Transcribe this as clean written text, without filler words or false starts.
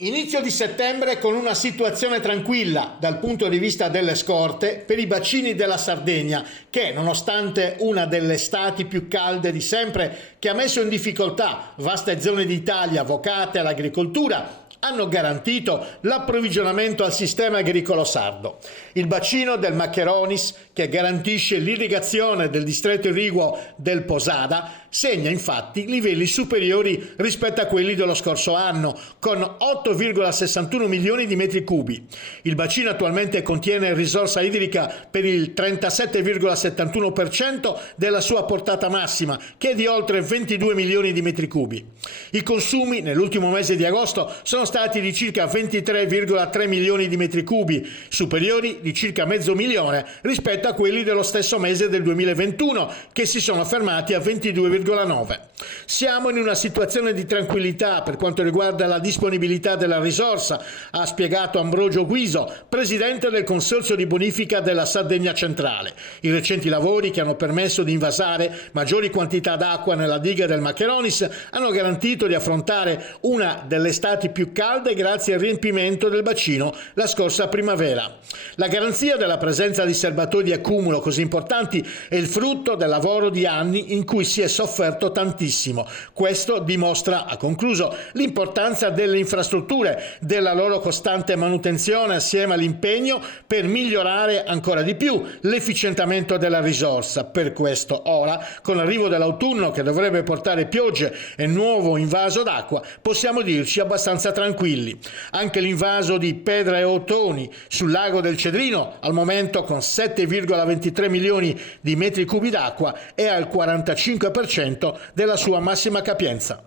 Inizio di settembre con una situazione tranquilla dal punto di vista delle scorte per i bacini della Sardegna che, nonostante una delle estati più calde di sempre che ha messo in difficoltà vaste zone d'Italia vocate all'agricoltura, hanno garantito l'approvvigionamento al sistema agricolo sardo. Il bacino del Maccheronis, che garantisce l'irrigazione del distretto irriguo del Posada, segna infatti livelli superiori rispetto a quelli dello scorso anno, con 8,61 milioni di metri cubi. Il bacino attualmente contiene risorsa idrica per il 37,71% della sua portata massima, che è di oltre 22 milioni di metri cubi. I consumi nell'ultimo mese di agosto sono stati di circa 23,3 milioni di metri cubi, superiori di circa mezzo milione rispetto a quelli dello stesso mese del 2021, che si sono fermati a 22,9. Siamo in una situazione di tranquillità per quanto riguarda la disponibilità della risorsa, ha spiegato Ambrogio Guiso, presidente del Consorzio di bonifica della Sardegna centrale. I recenti lavori, che hanno permesso di invasare maggiori quantità d'acqua nella diga del Maccheronis, hanno garantito di affrontare una delle estati più calde grazie al riempimento del bacino la scorsa primavera. La garanzia della presenza di serbatoi di accumulo così importanti è il frutto del lavoro di anni in cui si è sofferto tantissimo. Questo dimostra, ha concluso, l'importanza delle infrastrutture, della loro costante manutenzione assieme all'impegno per migliorare ancora di più l'efficientamento della risorsa. Per questo ora, con l'arrivo dell'autunno che dovrebbe portare piogge e nuovo invaso d'acqua, possiamo dirci abbastanza tranquilli. Anche l'invaso di Pedra e Ottoni sul lago del Cedrino, al momento con 7,23 milioni di metri cubi d'acqua, è al 45% della sua massima capienza.